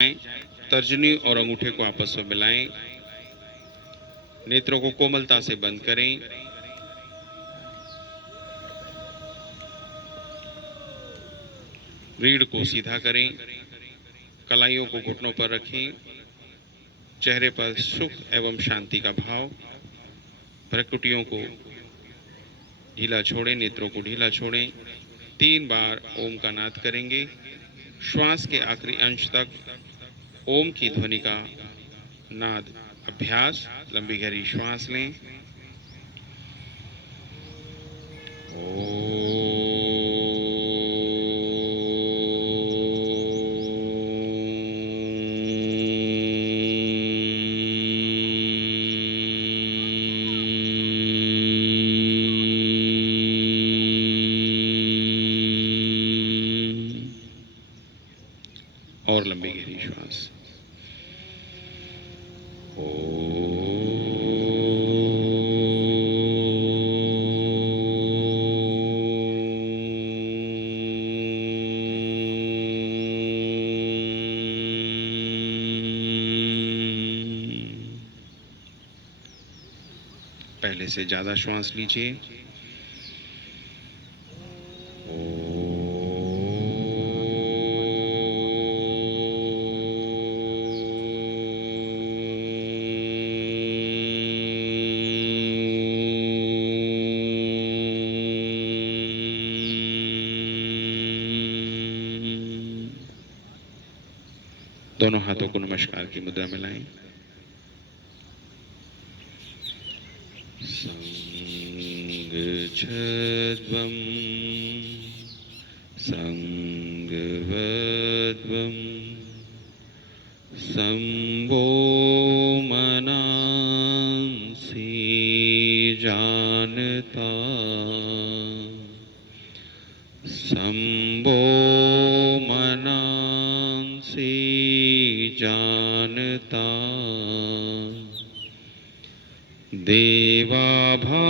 तर्जनी और अंगूठे को आपस में मिलाएं। नेत्रों को कोमलता से बंद करें। रीढ़ को सीधा करें। कलाइयों को घुटनों पर रखें। चेहरे पर सुख एवं शांति का भाव। भ्रुकुटियों को ढीला छोड़ें। नेत्रों को ढीला छोड़ें। 3 बार ओम का नाद करेंगे। श्वास के आखिरी अंश तक ओम की ध्वनि का नाद अभ्यास। लंबी गहरी श्वास लें। और लंबी गहरी श्वास। पहले से ज्यादा श्वास लीजिए। दोनों हाथों को नमस्कार की मुद्रा में लाएं। संगच्छध्वं संगवध्वं संभो मनांसि जानता संभो मनांसि जानता देवाभागं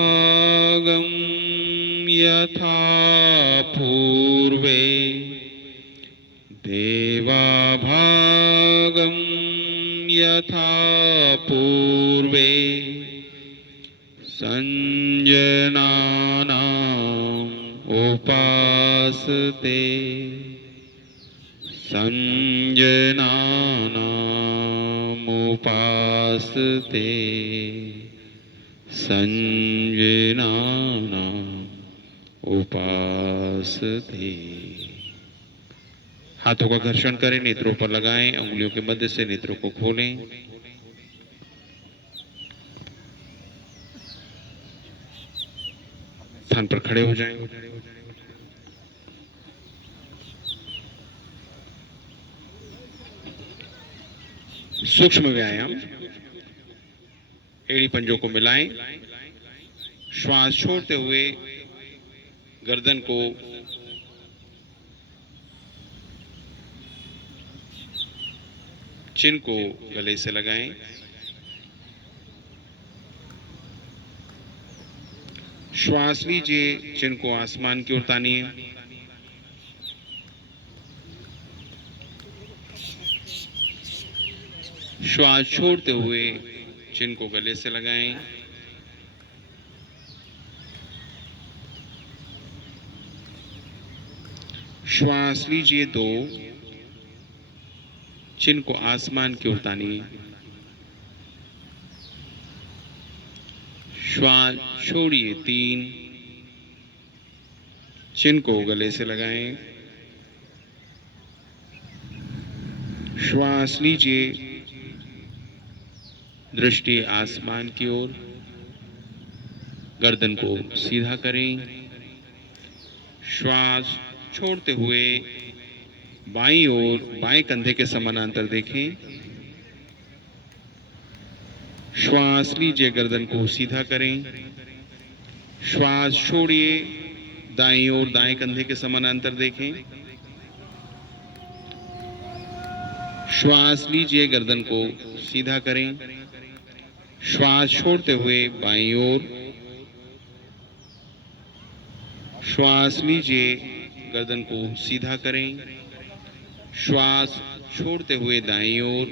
यथा पूर्वे देवाभागं यथा पूर्वे संजनानाम् उपासते संजनानाम् उपासते संजनानाम् उपासते। हाथों का घर्षण करें। नेत्रों पर लगाएं। उंगलियों के मध्य से नेत्रों को खोलें। स्थान पर खड़े हो जाएं। सूक्ष्म व्यायाम। एड़ी पंजों को मिलाएं। श्वास छोड़ते हुए गर्दन को चिन को गले से लगाएं। श्वास लीजिए। चिन को आसमान की ओर तानिए। श्वास छोड़ते हुए चिन को गले से लगाएं। श्वास लीजिए 2। चिन को आसमान की ओर तानिए। श्वास छोड़िए 3। चिन को गले से लगाएं। श्वास लीजिए। दृष्टि आसमान की ओर। गर्दन को सीधा करें। श्वास छोड़ते हुए बाईं ओर बाएं कंधे के समानांतर देखें। श्वास लीजिए। गर्दन को सीधा करें। श्वास छोड़िए। दाईं ओर दाएं कंधे के समानांतर देखें। श्वास लीजिए। गर्दन को सीधा करें। श्वास छोड़ते हुए बाईं ओर। श्वास लीजिए। गर्दन को सीधा करें। श्वास छोड़ते हुए दाईं ओर।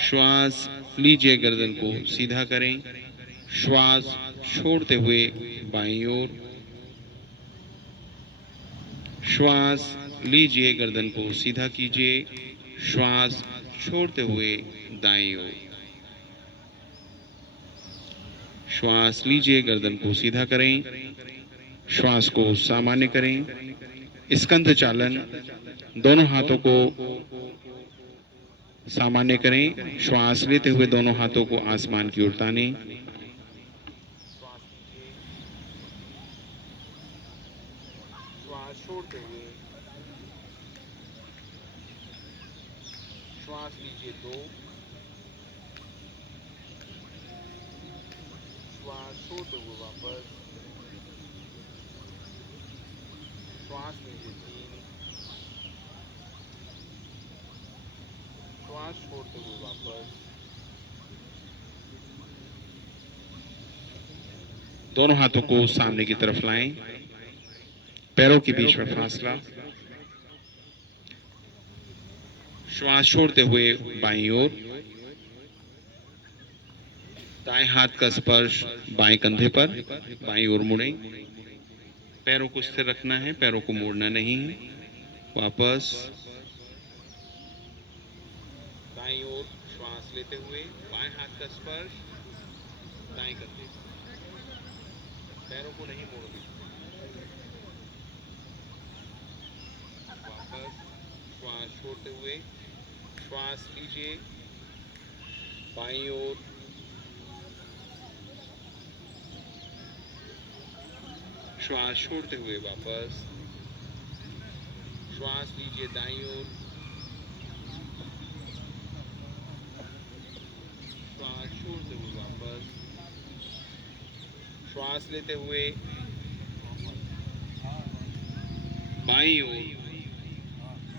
श्वास लीजिए, गर्दन को सीधा करें। श्वास छोड़ते हुए बाईं ओर। श्वास लीजिए, गर्दन को सीधा कीजिए। श्वास छोड़ते हुए दाईं ओर। श्वास लीजिए, गर्दन को सीधा करें। श्वास को सामान्य करें। स्कंध चालन, दोनों हाथों को सामान्य करें। श्वास लेते हुए दोनों हाथों को आसमान की ओर तानें। श्वास छोड़ते हुए श्वास लीजिए 2। श्वास छोड़ते हुए वापस। श्वास लीजिए 3। श्वास छोड़ते हुए वापस। दोनों हाथों को सामने की तरफ लाएं। पैरों के बीच में फासला। श्वास छोड़ते हुए बाईं ओर। दाएं हाथ का स्पर्श बाएं कंधे पर। बाईं ओर मुड़ें। पैरों को स्थिर रखना है, पैरों को मोड़ना नहीं है। वापस दाईं ओर। श्वास लेते हुए बाएं हाथ का स्पर्श दाएं कंधे पर। पैरों को नहीं मोड़ना। वापस श्वास छोड़ते हुए श्वास लीजिए बाईं ओर। श्वास छोड़ते हुए वापस। श्वास लीजिए दाईं ओर। श्वास छोड़ते हुए वापस। श्वास लेते हुए बाईं ओर।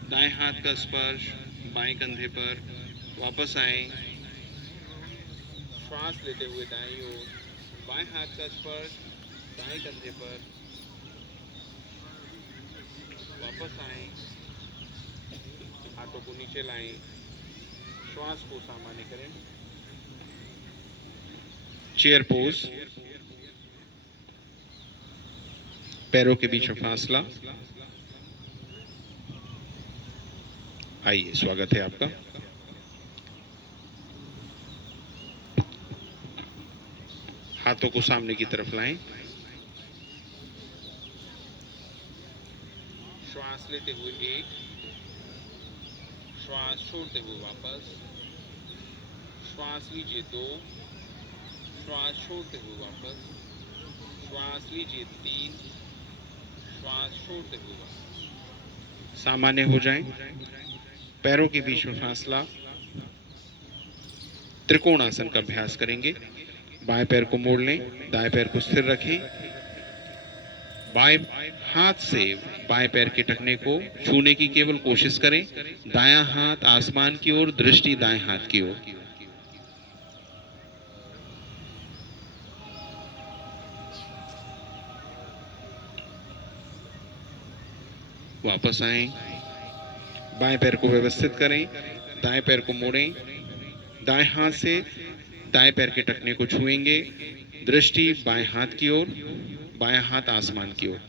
दाएं हाथ का स्पर्श बाएं कंधे पर। वापस आए। श्वास लेते हुए दाईं ओर। बाएं हाथ का स्पर्श दाएं कंधे पर। वापस आए। हाथों को नीचे लाएं। श्वास को सामान्य करें। Chair pose. पैरों के बीच में फासला। आइए, स्वागत है आपका। हाथों को सामने की तरफ लाएं। श्वास लेते हुए 1। श्वास छोड़ते हुए वापस। श्वास लीजिए 2। श्वास छोड़ते हुए वापस। श्वास लीजिए 3। श्वास छोड़ते हुए वापस। सामान्य हो जाएं। पैरों के बीच में फासला। त्रिकोणासन का अभ्यास करेंगे। बाएं पैर को मोड़ लें, दाएं पैर को स्थिर रखें। बाएं हाथ से बाएं पैर के टखने को छूने की केवल कोशिश करें। दायां हाथ आसमान की ओर, दृष्टि दाएं हाथ की ओर। वापस आएं। बाएं पैर को व्यवस्थित करें। दाएं पैर को मोड़ें। दाएं हाथ से दाएं पैर के टखने को छुएंगे। दृष्टि बाएं हाथ की ओर, बायां हाथ आसमान की ओर।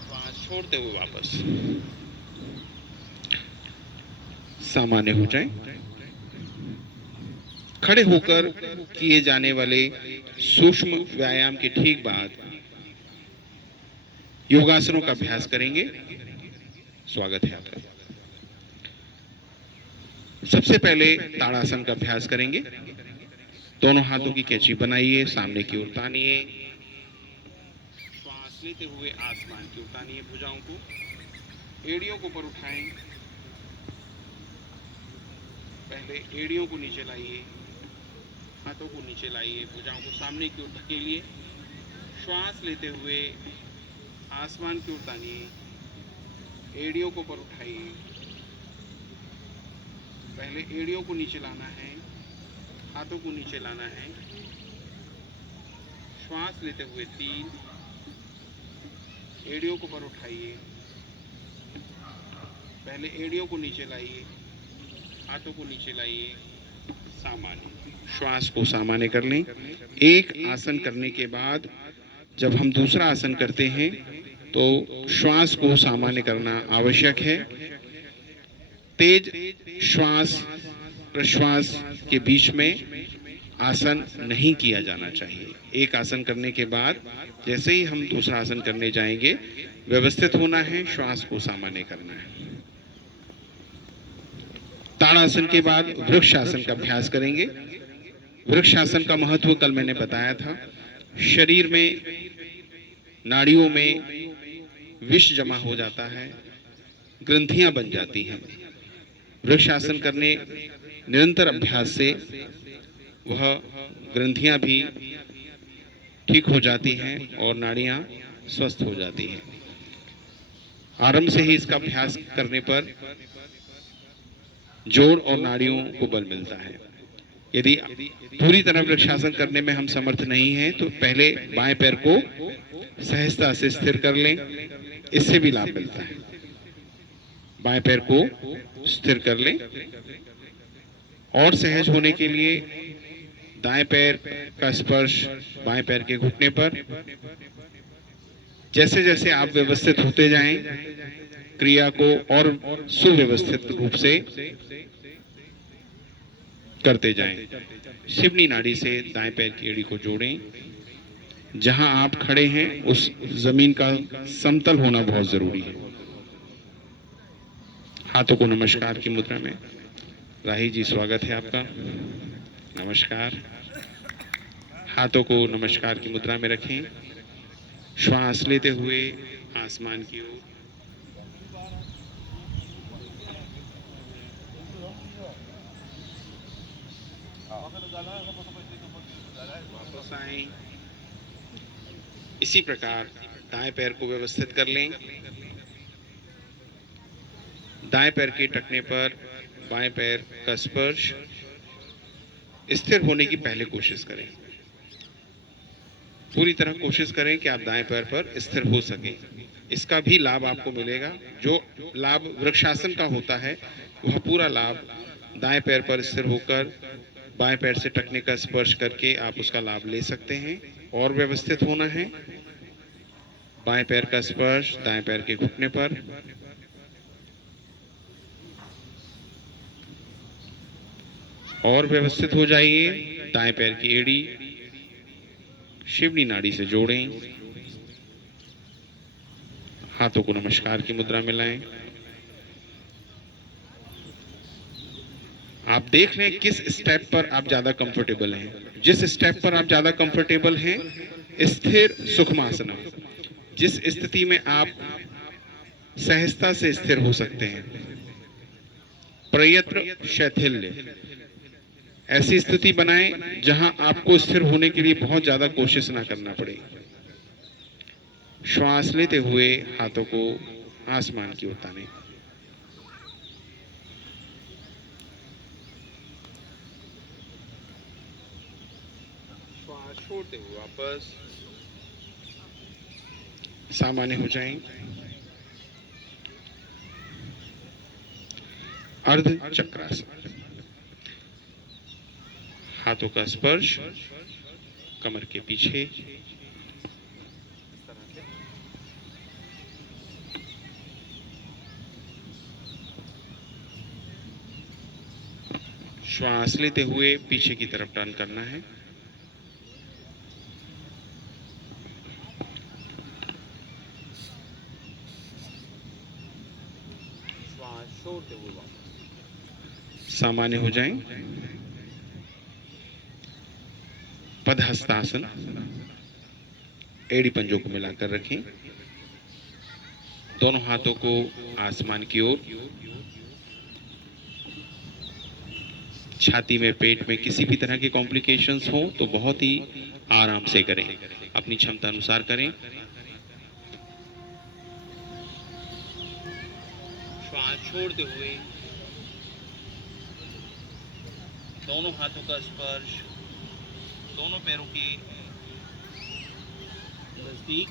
श्वास छोड़ते हुए वापस। सामान्य हो जाएं। खड़े होकर किए जाने वाले सूक्ष्म व्यायाम के ठीक बाद योगासनों का अभ्यास करेंगे। स्वागत है आपका। सबसे पहले ताड़ासन का अभ्यास करेंगे। दोनों हाथों की कैंची बनाइए, सामने की ओर तानिए। श्वास लेते हुए आसमान की ओर तानिए। भुजाओं को, एड़ियों को ऊपर उठाएं। पहले एड़ियों को नीचे लाइए, हाथों को नीचे लाइए, भुजाओं को सामने की ओर धकेलिए। श्वास लेते हुए आसमान की ओर तानिए। एड़ियों को ऊपर उठाइए। पहले एड़ियों को नीचे लाना है, हाथों को नीचे लाना है। श्वास लेते हुए 3, एड़ियों को ऊपर उठाइए। पहले एड़ियों को नीचे लाइए, हाथों को नीचे लाइए, सामान्य। श्वास को सामान्य कर लें। एक आसन करने के बाद जब हम दूसरा आसन करते हैं तो श्वास को सामान्य करना आवश्यक है। तेज श्वास प्रश्वास के बीच में आसन नहीं किया जाना चाहिए। एक आसन करने के बाद जैसे ही हम दूसरा आसन करने जाएंगे, व्यवस्थित होना है, श्वास को सामान्य करना है। ताड़ासन के बाद वृक्षासन का अभ्यास करेंगे। वृक्षासन का महत्व कल मैंने बताया था। शरीर में, नाड़ियों में विष जमा हो जाता है, ग्रंथियां बन जाती हैं। वृक्षासन करने निरंतर अभ्यास से वह ग्रंथियां भी ठीक हो जाती हैं और नाड़ियां स्वस्थ हो जाती हैं। आरंभ से ही इसका अभ्यास करने पर जोड़ और नाड़ियों को बल मिलता है। यदि पूरी तरह वृक्षासन करने में हम समर्थ नहीं हैं तो पहले बाएं पैर को सहजता से स्थिर कर लें, इससे भी लाभ मिलता है। बाएं पैर को स्थिर कर लें और सहज होने के लिए दाएं पैर का स्पर्श बाएं पैर के घुटने पर। जैसे जैसे आप व्यवस्थित होते जाएं, क्रिया को और सुव्यवस्थित रूप से करते जाएं। शिवनी नाड़ी से दाएं पैर की एड़ी को जोड़ें। जहां आप खड़े हैं उस जमीन का समतल होना बहुत जरूरी है। हाथों को नमस्कार की मुद्रा में। राही जी, स्वागत है आपका। नमस्कार। हाथों को नमस्कार की मुद्रा में रखें। श्वास लेते हुए आसमान की ओर, वापस आएं। इसी प्रकार दाएं पैर को व्यवस्थित कर लें। दाएं पैर के टखने पर बाएं पैर का स्पर्श। स्थिर होने की पहले कोशिश करें। पूरी तरह कोशिश करें कि आप दाएं पैर पर स्थिर हो सकें। इसका भी लाभ आपको मिलेगा। जो लाभ वृक्षासन का होता है वह पूरा लाभ दाएं पैर पर स्थिर होकर बाएं पैर से टखने का स्पर्श करके आप उसका लाभ ले सकते हैं। और व्यवस्थित होना है। बाएं पैर का स्पर्श दाएं पैर के घुटने पर। और व्यवस्थित हो जाइए। दाएं पैर की एड़ी शिवनी नाड़ी से जोड़ें। हाथों को नमस्कार की मुद्रा में लाएं। आप देख लें किस स्टेप पर आप ज्यादा कंफर्टेबल हैं। जिस स्टेप पर आप ज्यादा कंफर्टेबल हैं, स्थिर सुखमासना, जिस स्थिति में आप सहजता से स्थिर हो सकते हैं, प्रयत्न शैथिल्य, ऐसी स्थिति बनाएं जहां आपको स्थिर होने के लिए बहुत ज्यादा कोशिश ना करना पड़े। श्वास लेते हुए हाथों को आसमान की ओर तानें। श्वास छोड़ते हुए वापस सामान्य हो जाएं। अर्ध चक्रासन। हाथों का स्पर्श कमर के पीछे। श्वास लेते हुए पीछे की तरफ टर्न करना है। श्वास छोड़ते हुए वापस सामान्य हो जाएं। पदहस्तासन। एड़ी पंजों को मिलाकर रखें। दोनों हाथों को आसमान की ओर। छाती में, पेट में किसी भी तरह के कॉम्प्लिकेशंस हो तो बहुत ही आराम से करें, अपनी क्षमता अनुसार करें। श्वास छोड़ते हुए दोनों हाथों का स्पर्श दोनों पैरों के नजदीक,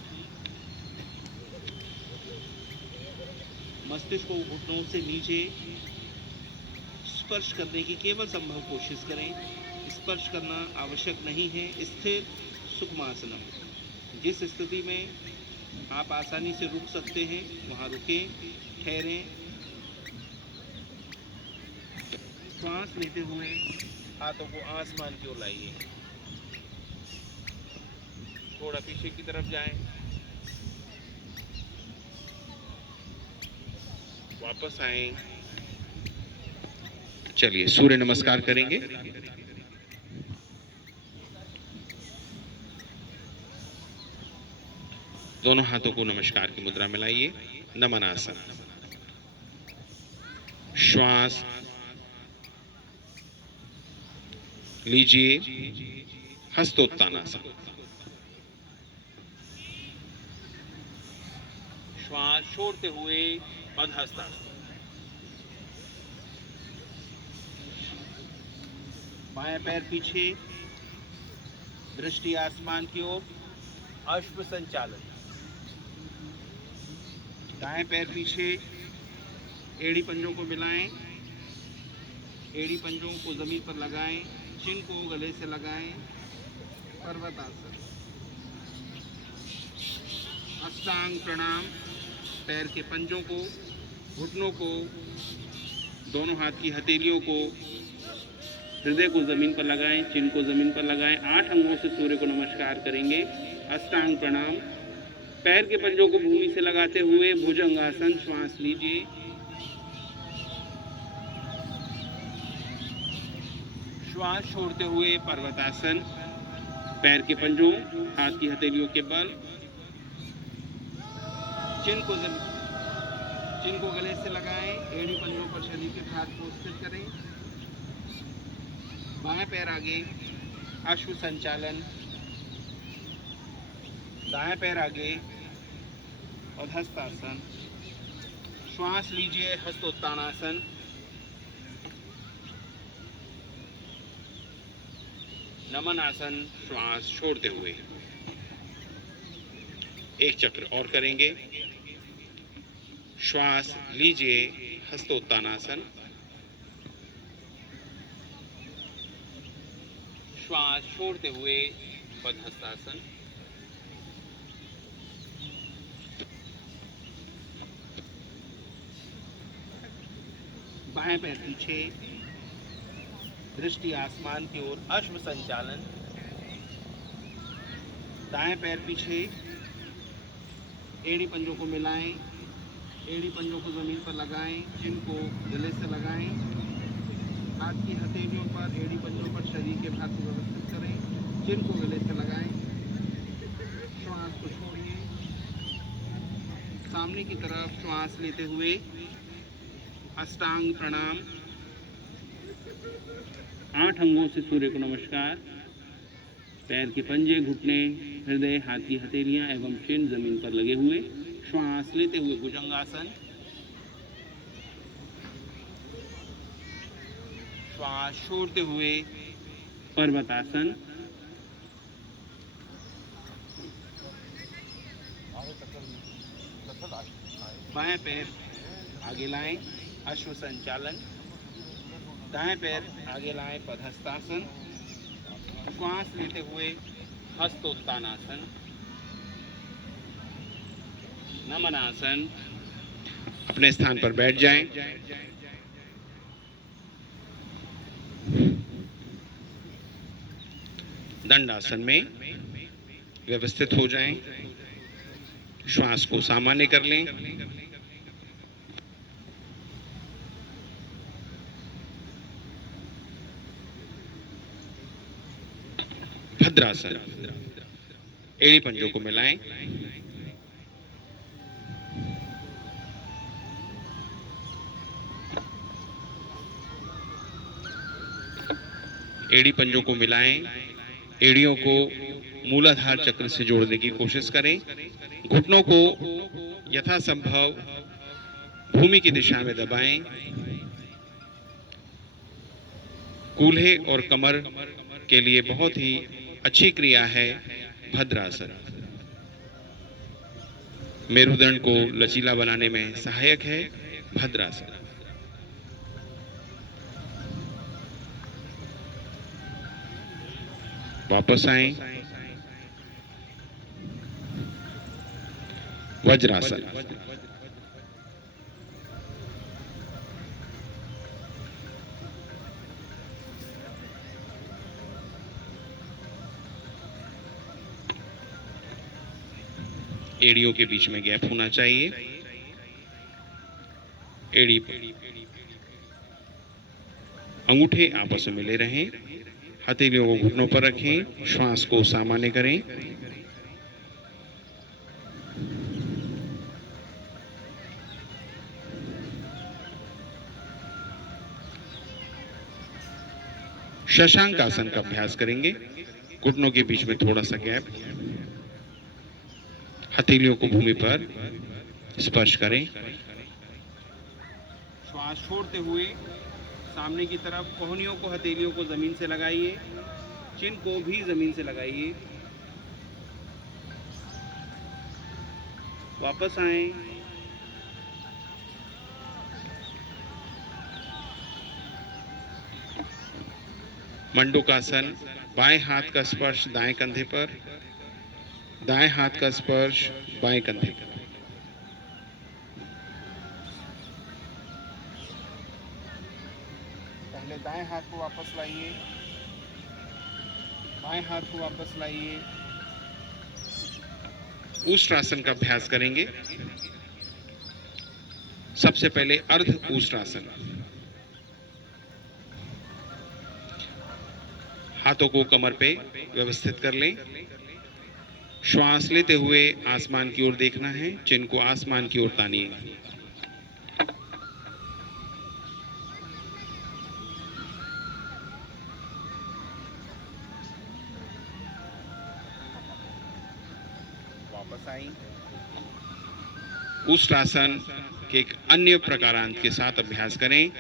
मस्तिष्क को घुटनों से नीचे स्पर्श करने की केवल संभव कोशिश करें। स्पर्श करना आवश्यक नहीं है। स्थिर सुखमासनम, जिस स्थिति में आप आसानी से रुक सकते हैं वहां रुकें, ठहरें। श्वास लेते हुए हाथों को आसमान की ओर लाइए, थोड़ा पीछे की तरफ जाएं, वापस आए। चलिए सूर्य नमस्कार करेंगे। दोनों हाथों को नमस्कार की मुद्रा में लाइए, नमन आसन। श्वास लीजिए, हस्तोत्तानासन। श्वास छोड़ते हुए पद्हस्तासन। बाएं पैर पीछे, दृष्टि आसमान की ओर, अश्व संचालन। दाएं पैर पीछे, एड़ी पंजों को मिलाएं, एड़ी पंजों को जमीन पर लगाएं, चिन को गले से लगाएं, पर्वतासन। अष्टांग प्रणाम, पैर के पंजों को, घुटनों को, दोनों हाथ की हथेलियों को, हृदय को जमीन पर लगाएं, चिन को जमीन पर लगाएं। 8 अंगों से सूर्य को नमस्कार करेंगे। अष्टांग प्रणाम, पैर के पंजों को भूमि से लगाते हुए भुजंगासन। श्वास लीजिए, श्वास छोड़ते हुए पर्वतासन। पैर के पंजों, हाथ की हथेलियों के बल, चिन को गले से लगाएं, एड़ी पंजों पर शरीर के हाथ को स्थिर करें। बाएं पैर आगे, अश्व संचालन। दाएं पैर आगे और हस्तासन। श्वास लीजिए, हस्तोत्तानासन। नमन आसन, श्वास छोड़ते हुए। एक चक्र और करेंगे। श्वास लीजिए, हस्तोत्तानासन। श्वास छोड़ते हुए पद्हस्तासन। बाएं पैर पीछे, दृष्टि आसमान की ओर, अश्व संचालन। दाएं पैर पीछे, एड़ी पंजों को मिलाएं, एड़ी पंजों को जमीन पर लगाएं, चिन को गले से लगाएं। हाथ की हथेलियों पर, एड़ी पंजों पर शरीर के भाग को व्यवस्थित करें, चिन को गले से लगाएं। श्वास को छोड़िए, सामने की तरफ श्वास लेते हुए अष्टांग प्रणाम। 8 अंगों से सूर्य को नमस्कार। पैर के पंजे, घुटने, हृदय, हाथ की हथेलियां एवं चिन जमीन पर लगे हुए। श्वास लेते हुए भुजंगासन। श्वास छोड़ते हुए पर्वतासन। बाएं पैर आगे लाएं, अश्व संचालन। दाएं पैर आगे लाएं, पद्हस्तासन। श्वास लेते हुए हस्तोत्तानासन। नमन आसन। अपने स्थान पर बैठ जाएं। दंडासन में व्यवस्थित हो जाएं। श्वास को सामान्य कर लें। भद्रासन, एड़ी पंजों को मिलाएं। एड़ी पंजों को मिलाएं, एड़ियों को मूलाधार चक्र से जोड़ने की कोशिश करें। घुटनों को यथासंभव भूमि की दिशा में दबाएं। कूल्हे और कमर के लिए बहुत ही अच्छी क्रिया है भद्रासन। मेरुदंड को लचीला बनाने में सहायक है भद्रासन। वापस आएं, वज्रासन। एड़ियों के बीच में गैप होना चाहिए। एड़ी अंगूठे आपस में मिले रहें। हथेलियों को घुटनों पर रखें। श्वास को सामान्य करें। शशांक आसन का अभ्यास करेंगे। घुटनों के बीच में थोड़ा सा गैप। हथेलियों को भूमि पर स्पर्श करें। श्वास छोड़ते हुए सामने की तरफ कोहनियों को, हथेलियों को जमीन से लगाइए। चिन को भी जमीन से लगाइए। वापस आएं। मंडूकासन। बाएं हाथ का स्पर्श दाएं कंधे पर, दाएं हाथ का स्पर्श बाएं कंधे पर। पहले दाएं हाथ को वापस लाइए, बाएं हाथ को वापस लाइए। ऊष्ट्रासन का अभ्यास करेंगे। सबसे पहले अर्ध ऊष्ट्रासन। हाथों को कमर पे व्यवस्थित कर लें। श्वास लेते हुए आसमान की ओर देखना है। चिन को आसमान की ओर तानिए। वापस आई। ऊष्ट्रासन के एक अन्य प्रकारांत के साथ अभ्यास करें।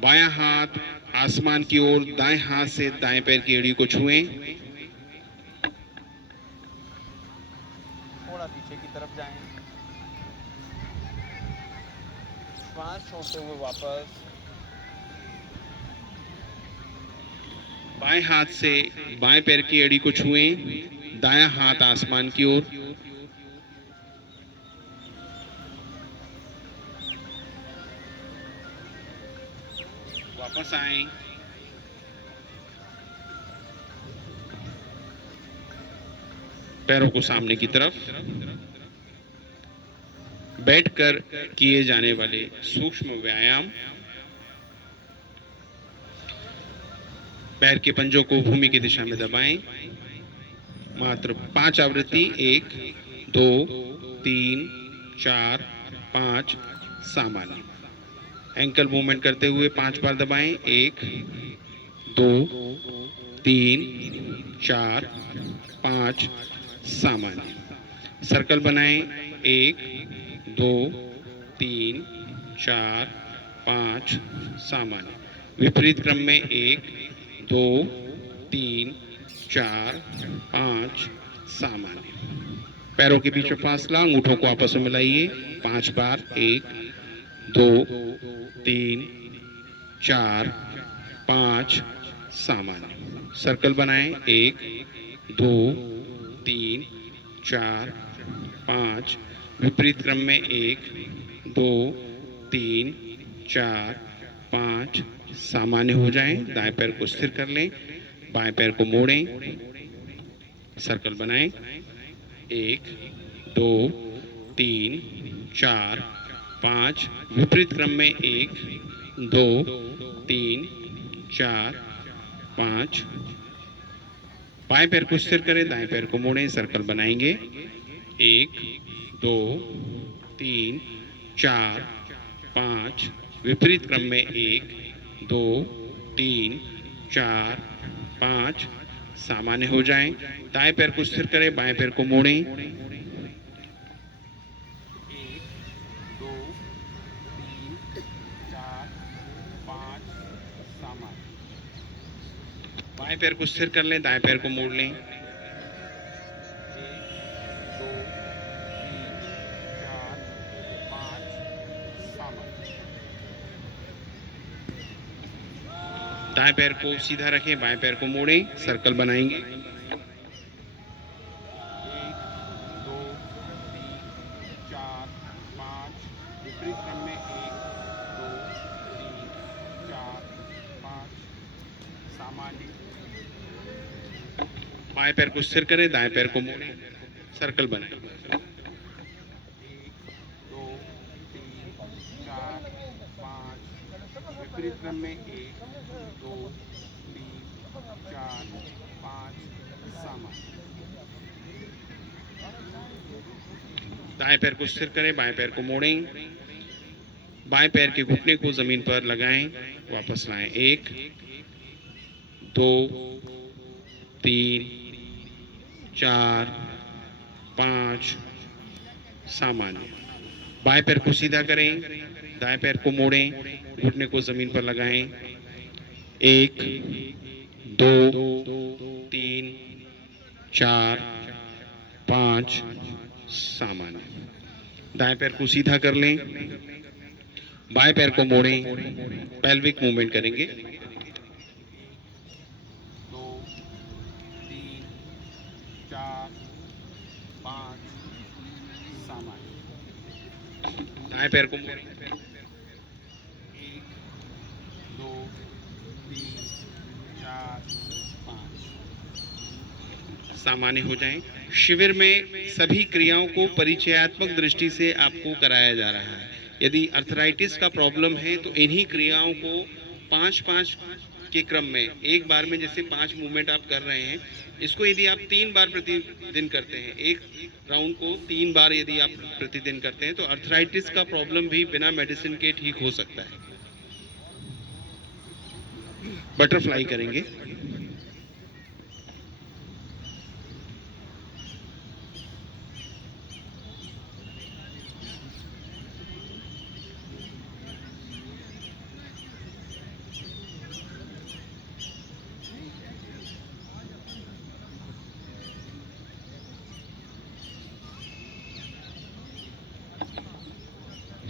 बायां हाथ आसमान की ओर, दाएं हाथ से दाएं पैर की एड़ी को छुएं। थोड़ा पीछे की तरफ जाएं। श्वास छोड़ते हुए वापस। बाएं हाथ से बाएं पैर की एड़ी को छुएं। दायां हाथ आसमान की ओर। वापस आएं। पैरों को सामने की तरफ। बैठकर किए जाने वाले सूक्ष्म व्यायाम। पैर के पंजों को भूमि की दिशा में दबाएं। मात्र 5 आवृत्ति। 1, 2, 3, 4, 5 सामान्य। एंकल मूवमेंट करते हुए 5 बार दबाएं। 1, 2, 3, 4, 5 सामान्य। सर्कल बनाएं। 1, 2, 3, 4, 5 सामान्य। विपरीत क्रम में 1, 2, 3, 4, 5 सामान्य। पैरों के बीच में फासला। अंगूठों को आपस में मिलाइए 5 बार। 1, 2, 3, 4, 5 सामान्य। सर्कल बनाएं। 1, 2, 3, 4, 5। विपरीत क्रम में 1, 2, 3, 4, 5 सामान्य हो जाएं। दाएं पैर को स्थिर कर लें। बाएं पैर को मोड़ें। सर्कल बनाएं। 1, 2, 3, 4, 5। विपरीत क्रम में 1, 2, 3, 4, 5। बाएं पैर को स्थिर करें। दाएं पैर को मोड़ें। सर्कल बनाएंगे। 1, 2, 3, 4, 5। विपरीत क्रम में 1, 2, 3, 4, 5 सामान्य हो जाएं। दाएं पैर को स्थिर करें। बाएं पैर को मोड़ें। 1, 2, 3, 4, 5 सामान्य। बाएं पैर को स्थिर कर लें, दाएं पैर को मोड़ लें। 1 2 3 4 5 सामान्य। दाएं पैर को सीधा रखें, बाएं पैर को मोड़ें, सर्कल बनाएंगे। 1 2 3 4 5 विपरीत क्रम में 1 2 3 4 5 सामान्य। बाएं पैर को स्थिर करें, दाएं पैर को मोड़ें, सर्कल बनाएं। 1 2 3 4 5 विपरीत क्रम में 1 2 3 4 5 सामान्य। दाएं पैर को स्थिर करें, बाएं पैर को मोड़ें, बाएं पैर के घुटने को जमीन पर लगाएं, वापस लाएं। 1 2 3 4 5 सामान्य। बाएं पैर को सीधा करें, दाएं पैर को मोड़ें, घुटने को जमीन पर लगाएं। 1 2 3 4 5 सामान्य। दाएं पैर को सीधा कर लें, बाएं पैर को मोड़ें, पेल्विक मूवमेंट करेंगे। 2 3 4 5 सामान्य। दाएं पैर को मोड़ें, 1 2 3 4 5 सामान्य हो जाएं। शिविर में सभी क्रियाओं को परिचयात्मक दृष्टि से आपको कराया जा रहा है। यदि अर्थराइटिस का प्रॉब्लम है तो इन्हीं क्रियाओं को 5-5 के क्रम में एक बार में जैसे 5 मूवमेंट आप कर रहे हैं, इसको यदि आप 3 बार प्रतिदिन करते हैं, एक राउंड को 3 बार यदि आप प्रतिदिन करते हैं तो अर्थराइटिस का प्रॉब्लम भी बिना मेडिसिन के ठीक हो सकता है। बटरफ्लाई करेंगे।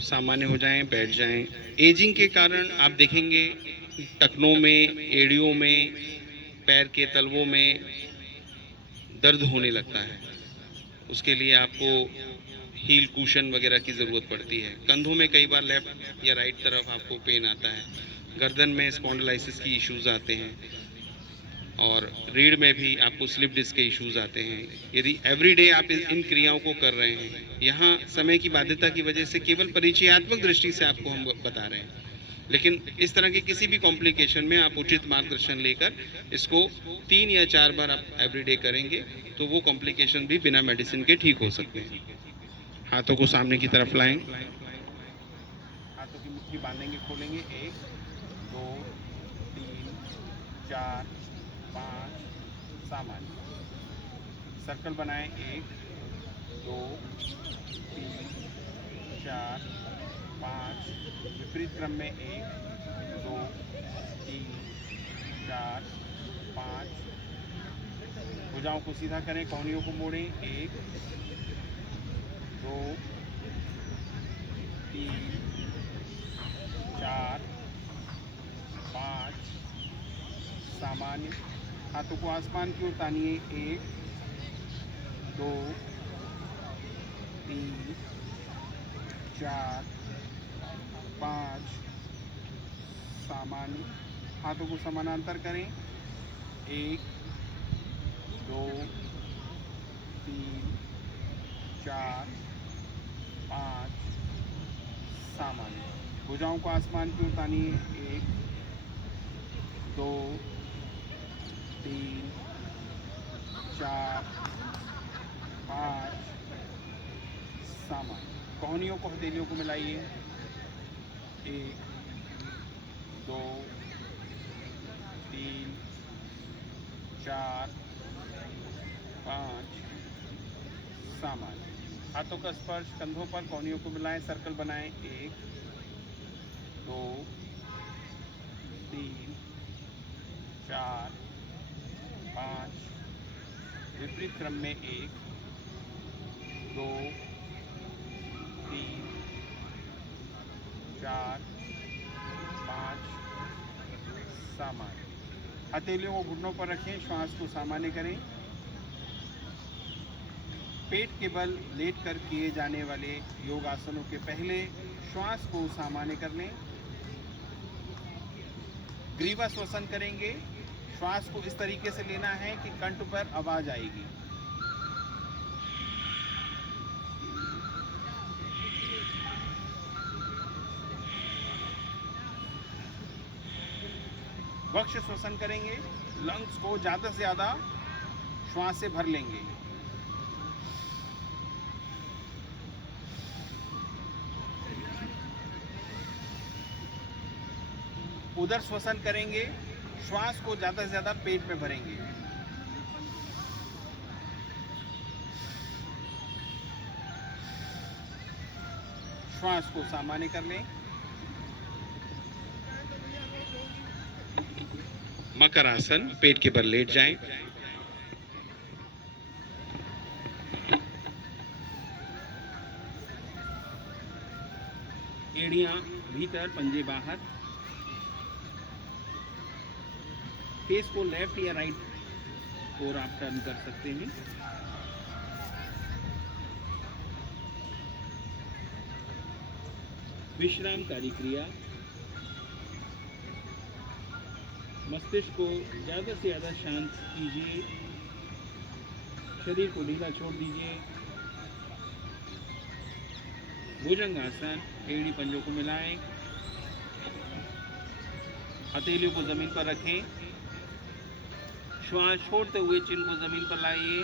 सामान्य हो जाएं, बैठ जाएं। एजिंग के कारण आप देखेंगे टखनों में, एड़ियों में, पैर के तलवों में दर्द होने लगता है। उसके लिए आपको हील कुशन वगैरह की ज़रूरत पड़ती है। कंधों में कई बार लेफ्ट या राइट तरफ आपको पेन आता है। गर्दन में स्पॉन्डिलाइसिस की इश्यूज आते हैं और रीढ़ में भी आपको स्लिप डिस्क के इश्यूज आते हैं। यदि एवरीडे आप इन क्रियाओं को कर रहे हैं, यहाँ समय की बाध्यता की वजह से केवल परिचयात्मक दृष्टि से आपको हम बता रहे हैं, लेकिन इस तरह के किसी भी कॉम्प्लिकेशन में आप उचित मार्गदर्शन लेकर इसको 3 या 4 बार आप एवरीडे करेंगे तो वो कॉम्प्लिकेशन भी बिना मेडिसिन के ठीक हो सकते हैं। हाथों को सामने की तरफ लाएं। हाथों की मुट्ठी बांधेंगे, खोलेंगे। 1 2 3 4 5 सामान्य। सर्कल बनाएं। 1 2 3 4 5 विपरीत क्रम में 1 2 3 4 5। भुजाओं को सीधा करें, कोहनियों को मोड़ें। 1 2 3 4 5 सामान्य। हाथों को आसमान की ओर तानिए। 1 2 3 4 5 सामान्य। हाथों को समानांतर करें। 1 2 3 4 5 सामान्य। भुजाओं को आसमान की ओर तानिए। 1 2 3 4 5 सामान्य। कोहनियों को हथेलियों को मिलाइए। 1 2 3 4 5 सामान्य। हाथों का स्पर्श कंधों पर, कोहनियों को मिलाएं, सर्कल बनाएं। 1 2 3 4 विपरीत क्रम में 1 2 3 4 5 सामान्य। हथेलियों को घुटनों पर रखें, श्वास को सामान्य करें। पेट के बल लेटकर किए जाने वाले योगासनों के पहले श्वास को सामान्य कर लें। ग्रीवा श्वसन करेंगे। श्वास को इस तरीके से लेना है कि कंठ पर आवाज आएगी। वक्ष श्वसन करेंगे। लंग्स को ज्यादा से ज्यादा श्वास से भर लेंगे। उदर श्वसन करेंगे। श्वास को ज्यादा से ज्यादा पेट में भरेंगे। श्वास को सामान्य कर लें। मकर आसन, पेट के बल लेट जाएं। एड़ियां भीतर, पंजे बाहर। फेस को लेफ्ट या राइट और आप टर्न कर सकते हैं। विश्रामकारी क्रिया। मस्तिष्क को ज़्यादा से ज़्यादा शांत कीजिए। शरीर को ढीला छोड़ दीजिए। भुजंगासन, एड़ी पंजों को मिलाएं। हथेलियों को जमीन पर रखें। श्वास छोड़ते हुए चिन को जमीन पर लाइए।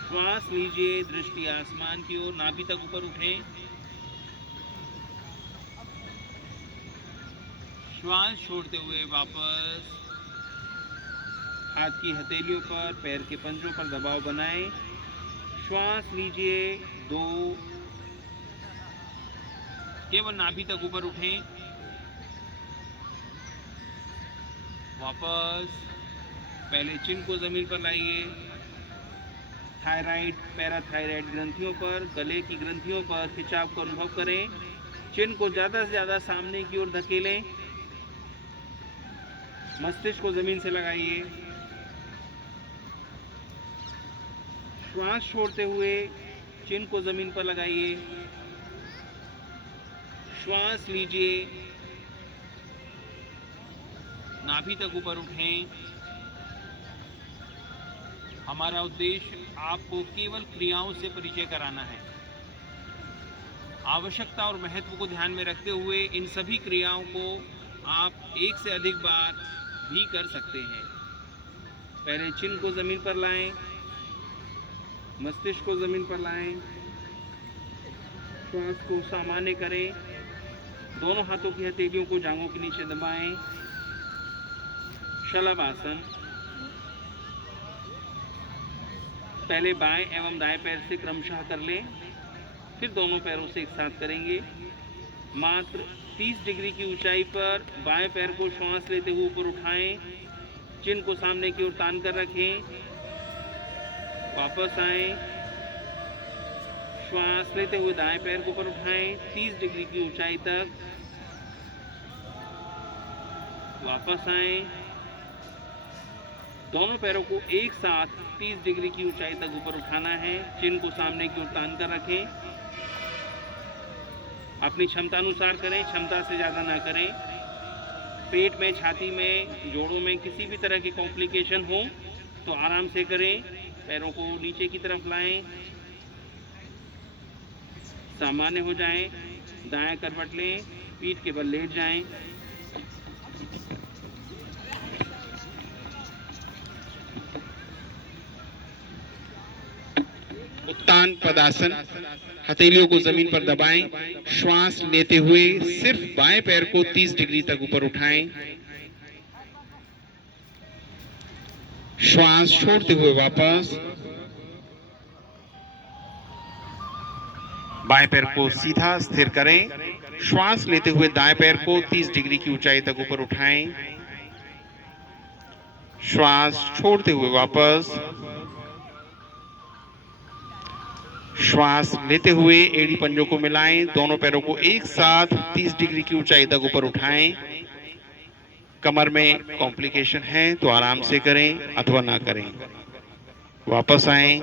श्वास लीजिए, दृष्टि आसमान की ओर, नाभि तक ऊपर उठें। श्वास छोड़ते हुए वापस हाथ की हथेलियों पर, पैर के पंजों पर दबाव बनाएं। श्वास लीजिए 2, केवल नाभि तक ऊपर उठें। वापस पहले चिन को जमीन पर लाइए। थायराइड, पैराथायराइड ग्रंथियों पर, गले की ग्रंथियों पर खिंचाव का अनुभव करें। चिन को ज़्यादा से ज़्यादा सामने की ओर धकेलें। मस्तिष्क को जमीन से लगाइए। श्वास छोड़ते हुए चिन को जमीन पर लगाइए। श्वास लीजिए, नाभि तक ऊपर उठें। हमारा उद्देश्य आपको केवल क्रियाओं से परिचय कराना है। आवश्यकता और महत्व को ध्यान में रखते हुए इन सभी क्रियाओं को आप एक से अधिक बार भी कर सकते हैं। पहले चिन को जमीन पर लाएं, मस्तिष्क को जमीन पर लाएं, श्वास को सामान्य करें। दोनों हाथों की हथेलियों को जांघों के नीचे दबाएं। शलभासन। पहले बाएं एवं दाएं पैर से क्रमशः कर लें, फिर दोनों पैरों से एक साथ करेंगे। मात्र 30 डिग्री की ऊंचाई पर बाएं पैर को श्वास लेते हुए ऊपर उठाएं। चिन को सामने की ओर तान कर रखें। वापस आएं। श्वास लेते हुए दाएं पैर को ऊपर उठाएं 30 डिग्री की ऊंचाई तक। वापस आएं। दोनों पैरों को एक साथ 30 डिग्री की ऊंचाई तक ऊपर उठाना है। चिन को सामने की ओर तान कर रखें। अपनी क्षमता अनुसार करें, क्षमता से ज़्यादा ना करें। पेट में, छाती में, जोड़ों में किसी भी तरह की कॉम्प्लिकेशन हो तो आराम से करें। पैरों को नीचे की तरफ लाएं, सामान्य हो जाएं। दाएं करवट लें, पीठ के बल लेट जाएं। उत्तान पदासन, हथेलियों को जमीन पर दबाएं। श्वास लेते हुए सिर्फ बाएं पैर को 30 डिग्री तक ऊपर उठाएं। श्वास छोड़ते हुए वापस बाएं पैर को सीधा स्थिर करें। श्वास लेते हुए दाएं पैर को 30 डिग्री की ऊंचाई तक ऊपर उठाएं। श्वास छोड़ते हुए वापस। श्वास लेते हुए एड़ी पंजों को मिलाएं, दोनों पैरों को एक साथ 30 डिग्री की ऊंचाई तक ऊपर उठाएं। कमर में कॉम्प्लिकेशन है तो आराम से करें अथवा ना करें। वापस आएं।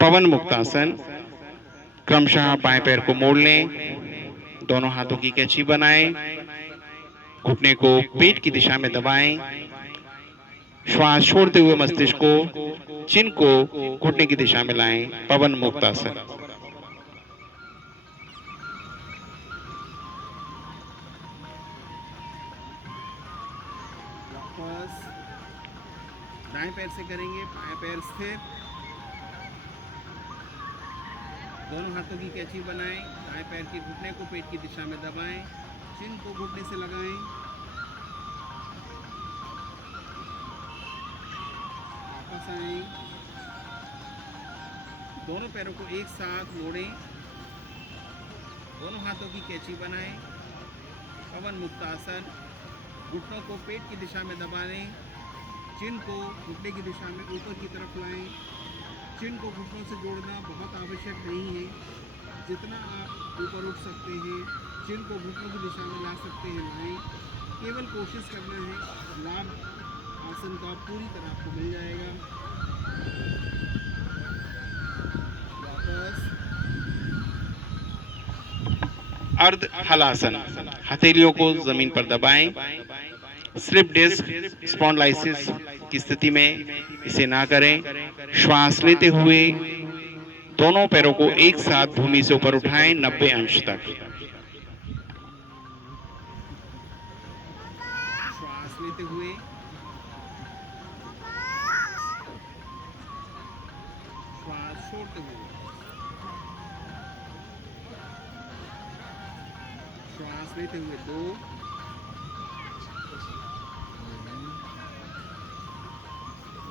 पवन मुक्तासन। क्रमशः बाएं पैर को मोड़ लें, दोनों हाथों की कैंची बनाएं, घुटने को पेट की दिशा में दबाएं। श्वास छोड़ते हुए मस्तिष्क को, चिन को घुटने की दिशा में लाएं। पवन मुक्तासन। वापस दाएं पैर से करेंगे, बाएं पैर स्थिर, दोनों हाथों की कैंची बनाएं, दाएं पैर के घुटने को पेट की दिशा में दबाएं, चिन को घुटने से लगाएं। वापस आएं, दोनों पैरों को एक साथ मोड़ें, दोनों हाथों की कैंची बनाएं, पवन मुक्तासन। घुटनों को पेट की दिशा में दबा लें, चिन को घुटने की दिशा में ऊपर की तरफ लाएं। चिन को घुटनों से जोड़ना बहुत आवश्यक नहीं है, जितना आप ऊपर उठ सकते हैं चिन को घुटनों की दिशा में ला सकते हैं लाएं। केवल कोशिश करना है, लाभ आसन का पूरी तरह आपको मिल जाएगा। वापस अर्ध हलासन। हथेलियों को जमीन पर दबाएं। स्लिप डिस्क स्पॉन्डिलाइसिस की स्थिति में इसे ना करें। श्वास लेते हुए दोनों पैरों को एक साथ भूमि से ऊपर उठाएं 90 अंश तक। श्वास लेते हुए श्वास छोड़ते हुए, श्वास लेते हुए 2,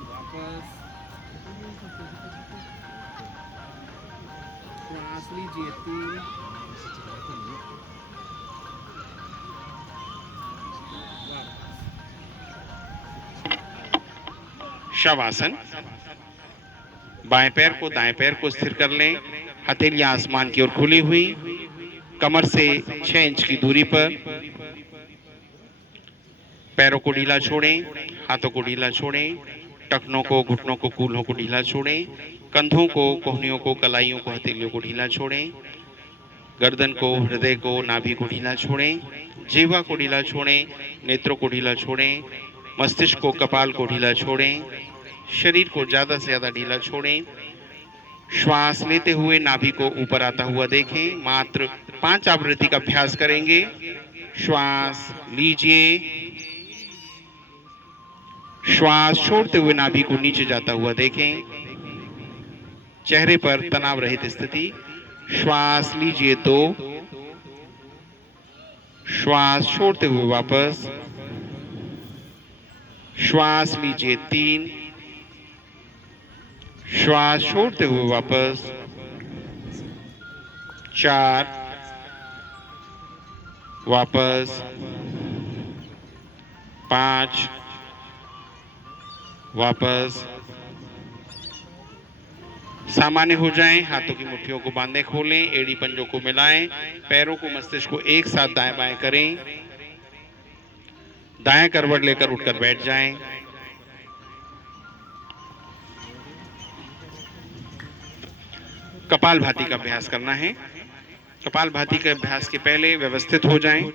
वापस श्वास लीजिए 3, शवासन। बाएं पैर को दाएं पैर को स्थिर कर लें, हथेलियां आसमान की ओर खुली हुई, कमर से 6 इंच की दूरी पर। पैरों को ढीला छोड़ें, हाथों को ढीला छोड़ें, टखनों को, घुटनों को, कूल्हों को ढीला छोड़ें, कंधों को, कोहनियों को, कलाइयों को, हथेलियों को ढीला छोड़ें, गर्दन को, हृदय को, नाभि को ढीला छोड़ें, जिह्वा को ढीला छोड़ें, नेत्रों को ढीला छोड़ें, मस्तिष्क को, कपाल को ढीला छोड़ें, शरीर को ज्यादा से ज्यादा ढीला छोड़ें। श्वास लेते हुए नाभि को ऊपर आता हुआ देखें। मात्र 5 आवृत्ति का अभ्यास करेंगे। श्वास लीजिए, श्वास छोड़ते हुए नाभि को नीचे जाता हुआ देखें। चेहरे पर तनाव रहित स्थिति। श्वास लीजिए 2, श्वास छोड़ते हुए वापस। श्वास लीजिए 3, श्वास छोड़ते हुए वापस। 4, वापस। 5, वापस। सामान्य हो जाएं, हाथों की मुट्ठियों को बांधे खोलें, एड़ी पंजों को मिलाएं, पैरों को, मस्तिष्क को एक साथ दाएं बाएं करें। दाएं करवट लेकर उठकर बैठ जाएं। कपालभाति का अभ्यास करना है। कपालभाति के अभ्यास के पहले व्यवस्थित हो जाएं।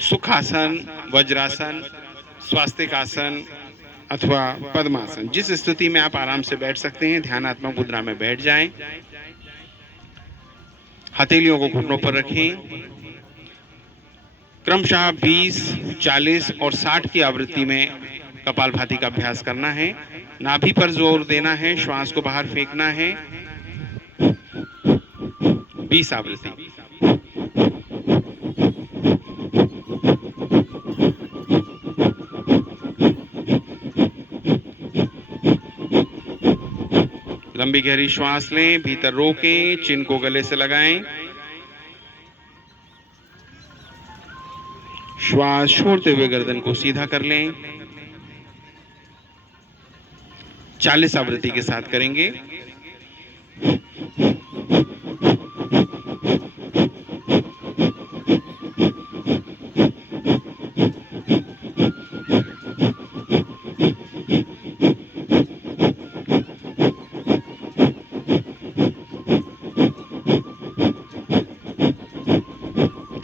सुखासन, वज्रासन, स्वास्तिकासन अथवा पद्मासन, जिस स्थिति में आप आराम से बैठ सकते हैं, ध्यानात्मक मुद्रा में बैठ जाएं। हथेलियों को घुटनों पर रखें। क्रमशः 20, 40 और 60 की आवृत्ति में कपालभाति का अभ्यास करना है। नाभि पर जोर देना है, श्वास को बाहर फेंकना है। 20 आवृत्ति। लंबी गहरी श्वास लें, भीतर रोकें, चिन को गले से लगाएं। श्वास छोड़ते हुए गर्दन को सीधा कर लें। 40 आवृत्ति के साथ करेंगे।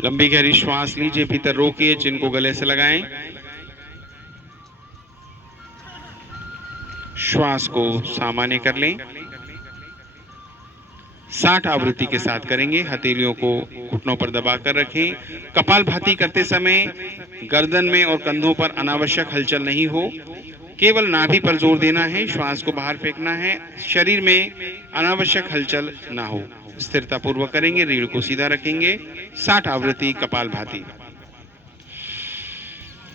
लंबी गहरी श्वास लीजिए, भीतर रोकिए, चिन को गले से लगाएं। श्वास को सामान्य कर लें। 60 आवृत्ति के साथ करेंगे। हथेलियों को घुटनों पर दबाकर रखें। कपालभाति करते समय गर्दन में और कंधों पर अनावश्यक हलचल नहीं हो, केवल नाभि पर जोर देना है, श्वास को बाहर फेंकना है, शरीर में अनावश्यक हलचल ना हो। स्थिरता पूर्वक करेंगे, रीढ़ को सीधा रखेंगे। 60 आवृत्ति कपालभाति।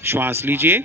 श्वास लीजिए।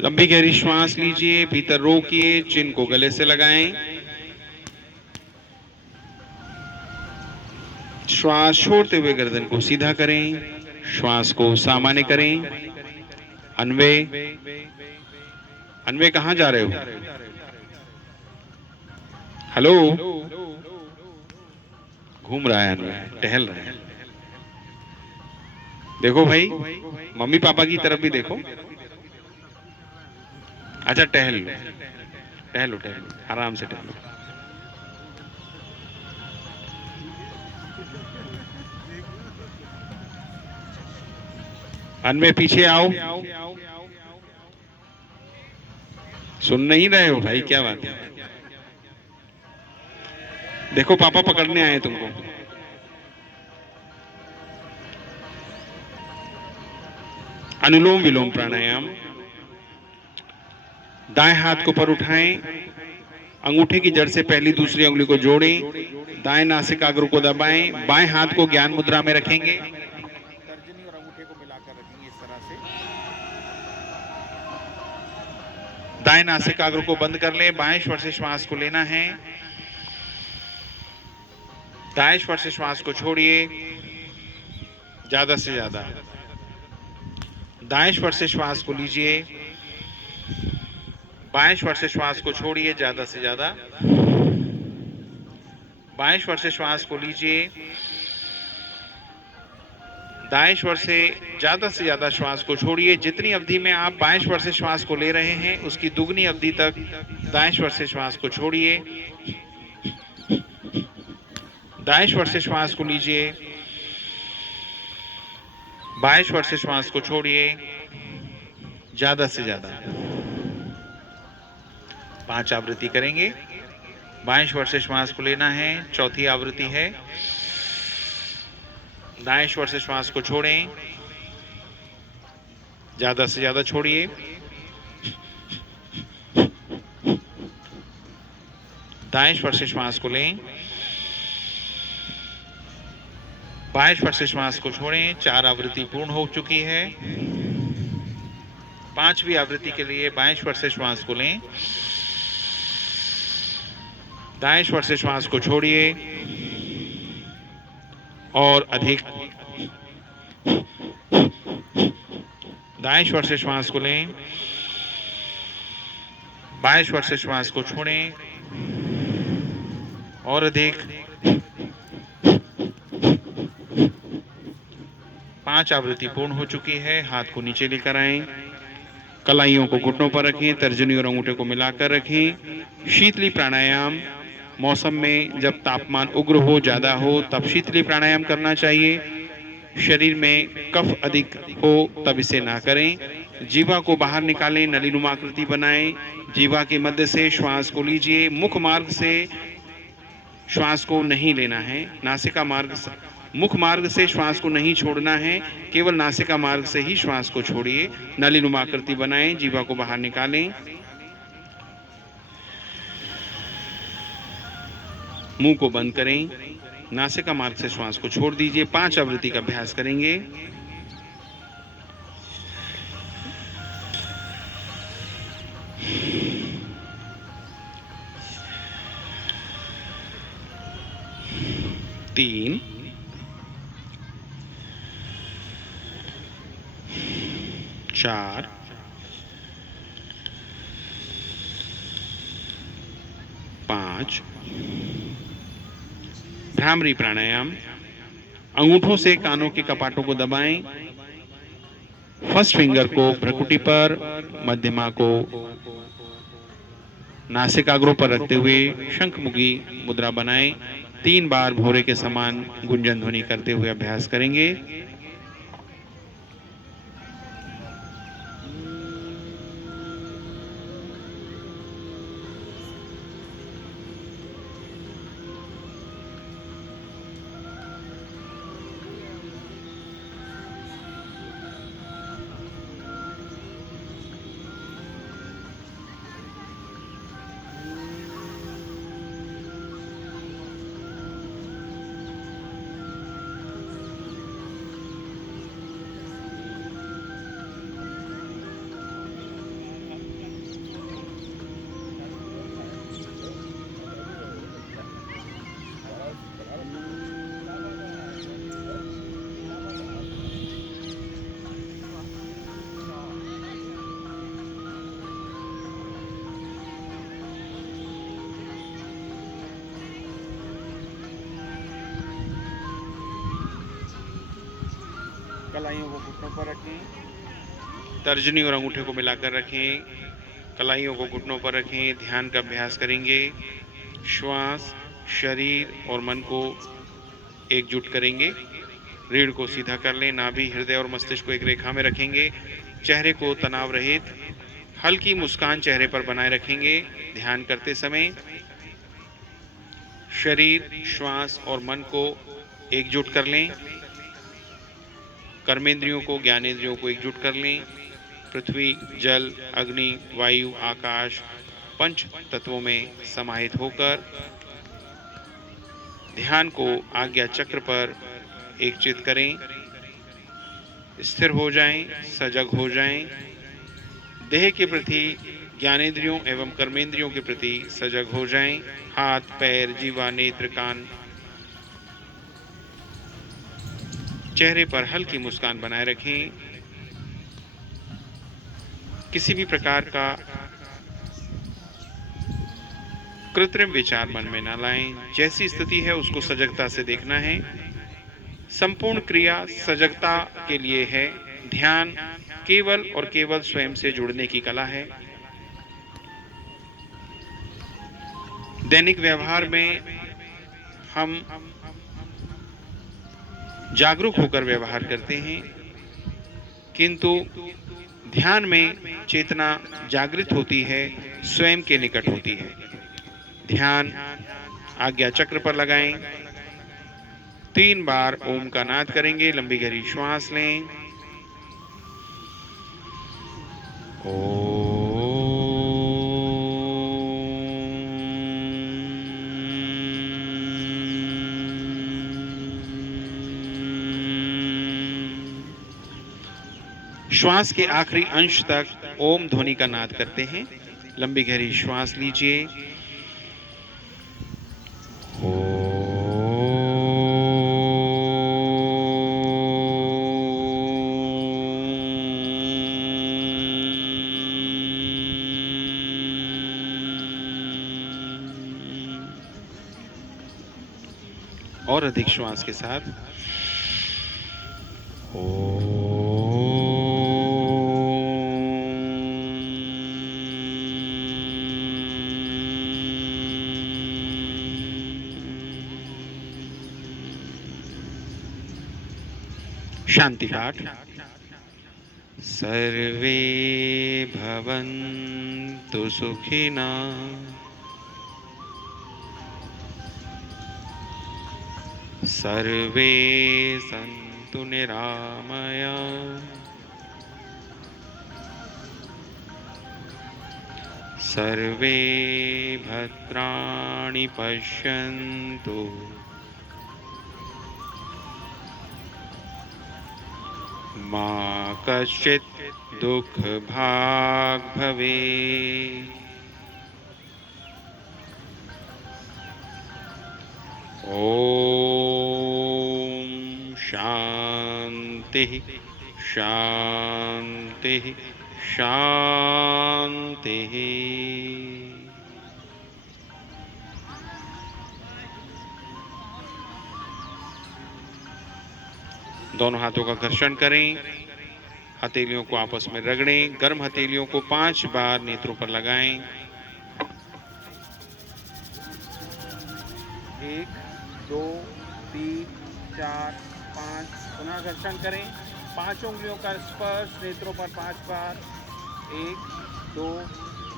लंबी गहरी श्वास लीजिए, भीतर रोकिए, चिन को गले से लगाएं। श्वास छोड़ते हुए गर्दन को सीधा करें। श्वास को सामान्य करें। अन्वय, अन्वय कहां जा रहे हो? हेलो, घूम रहा है अन्वय, टहल रहा है। देखो भाई, मम्मी पापा की तरफ भी देखो। अच्छा, टहल लो, टहलो टहलो, आराम से टहलो। अन्वय पीछे आओ। सुन नहीं रहे हो भाई? क्या बात है? देखो पापा पकड़ने आए तुमको। अनुलोम विलोम प्राणायाम। दाएं हाथ को ऊपर उठाएं, अंगूठे की जड़ से पहली दूसरी उंगली को जोड़ें, दाएं नासिकाग्र को दबाएं, बाएं हाथ को ज्ञान मुद्रा में रखेंगे, तर्जनी और अंगूठे को मिलाकर रखेंगे इस तरह से। दाएं नासिकाग्र को बंद कर लें, बाएं स्वर से श्वास को लेना है। दाएं स्वर से श्वास को छोड़िए ज्यादा से ज्यादा। दाएं स्वर से श्वास को लीजिए, बाएं स्वर से श्वास को छोड़िए ज्यादा से ज्यादा। बाएं स्वर से श्वास को लीजिए, दाएं स्वर से ज्यादा श्वास को छोड़िए। जितनी अवधि में आप बाएं स्वर से श्वास को ले रहे हैं, उसकी दुगनी अवधि तक दाएं स्वर से श्वास को छोड़िए। दाएं स्वर से श्वास को लीजिए, बाएं स्वर से श्वास को छोड़िए ज्यादा से ज्यादा। 5 आवृत्ति करेंगे। बाएं स्वर से श्वास को लेना है, चौथी आवृत्ति है। दाएं स्वर से श्वास को छोड़ें, ज्यादा से ज्यादा छोड़िए। दाएं स्वर से श्वास को लें, बाएं स्वर से श्वास को छोड़ें। 4 आवृत्ति पूर्ण हो चुकी है। 5वीं आवृत्ति के लिए बाएं स्वर से श्वास को लें, दाएं स्वर से श्वास को छोड़िए और अधिक। दाएं स्वर से श्वास को लें, बाएं स्वर से श्वास को छोड़ें और अधिक। 5 आवृत्ति पूर्ण हो चुकी है। हाथ को नीचे लेकर आएं, कलाइयों को घुटनों पर रखें, तर्जनी और अंगूठे को मिलाकर रखें। शीतली प्राणायाम मौसम में जब तापमान उग्र हो, ज्यादा हो, तब शीतली प्राणायाम करना चाहिए। शरीर में कफ अधिक हो तब इसे ना करें। जीवा को बाहर निकालें, नलीनुमा आकृति बनाएं। जीवा के मध्य से श्वास को लीजिए, मुख मार्ग से श्वास को नहीं लेना है। नासिका मार्ग मुख मार्ग से श्वास को नहीं छोड़ना है, केवल नासिका मार्ग से ही श्वास को छोड़िए। नलिनुमा आकृति बनाएं, जीवा को बाहर निकालें, मुंह को बंद करें, नासिका मार्ग से श्वास को छोड़ दीजिए। 5 आवृत्ति का अभ्यास करेंगे। तीन, 4, 5। भ्रामरी प्राणायाम। अंगूठों से कानों के कपाटों को दबाएं। फर्स्ट फिंगर को भ्रुकुटी पर, मध्यमा को नासिकाग्रों पर रखते हुए शंखमुखी मुद्रा बनाएं। 3 बार भोरे के समान गुंजन ध्वनि करते हुए अभ्यास करेंगे। कलाइयों को घुटनों पर रखें। तर्जनी और अंगूठे को मिलाकर रखें। कलाइयों को घुटनों पर रखें। ध्यान का अभ्यास करेंगे। श्वास, शरीर और मन को एकजुट करेंगे। रीढ़ को सीधा कर लें। नाभि, हृदय और मस्तिष्क को एक रेखा में रखेंगे। चेहरे को तनाव रहित हल्की मुस्कान चेहरे पर बनाए रखेंगे। ध्यान करते समय शरीर, श्वास और मन को एकजुट कर लें। कर्मेंद्रियों को, ज्ञानेंद्रियों को एकजुट कर लें। पृथ्वी, जल, अग्नि, वायु, आकाश, पंच तत्वों में समाहित होकर ध्यान को आज्ञा चक्र पर एकचित करें। स्थिर हो जाएं, सजग हो जाएं। देह के प्रति, ज्ञानेंद्रियों एवं कर्मेंद्रियों के प्रति सजग हो जाएं। हाथ, पैर, जीवा, नेत्र, कान, चेहरे पर हल्की मुस्कान बनाए रखें। किसी भी प्रकार का कृत्रिम विचार मन में न लाएं। जैसी स्थिति है उसको सजगता से देखना है। संपूर्ण क्रिया सजगता के लिए है। ध्यान केवल और केवल स्वयं से जुड़ने की कला है। दैनिक व्यवहार में हम जागरूक होकर व्यवहार करते हैं, किंतु ध्यान में चेतना जागृत होती है, स्वयं के निकट होती है। ध्यान आज्ञा चक्र पर लगाएं। 3 बार ओम का नाद करेंगे। लंबी गहरी श्वास लें। ओम। श्वास के आखिरी अंश तक ओम ध्वनि का नाद करते हैं। लंबी गहरी श्वास लीजिए। और अधिक श्वास के साथ शांति पाठ। सर्वे भवन्तु सुखिनः। सर्वे सन्तु निरामया सर्वे भद्राणि पश्यन्तु मा कश्चित् दुःखभाग् भवेत्। ॐ शान्तिः शान्तिः शान्तिः। दोनों हाथों का घर्षण करें, हथेलियों को आपस में रगड़ें, गर्म हथेलियों को 5 बार नेत्रों पर लगाएं। 1 2 3 4 5। पुनः घर्षण करें, 5 उंगलियों का स्पर्श नेत्रों पर 5 बार। 1 2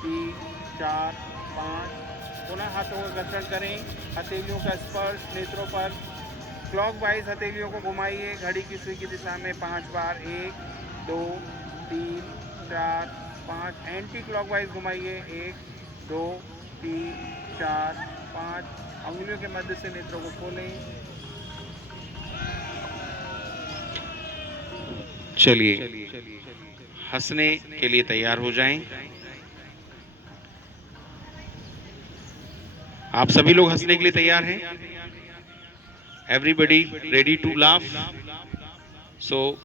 3 4 5। पुनः हाथों का घर्षण करें, हथेलियों का स्पर्श नेत्रों पर। क्लॉकवाइज हथेलियों को घुमाइए घड़ी की सुई की दिशा में 5 बार। 1 2 3 4 5। Anti clockwise घुमाइए 1 2 3 4 5। अंगुलियों के मध्य से नेत्रों को खोलें। चलिए हंसने के लिए तैयार हो जाएं। आप सभी लोग हंसने के लिए तैयार हैं? Everybody ready to laugh? So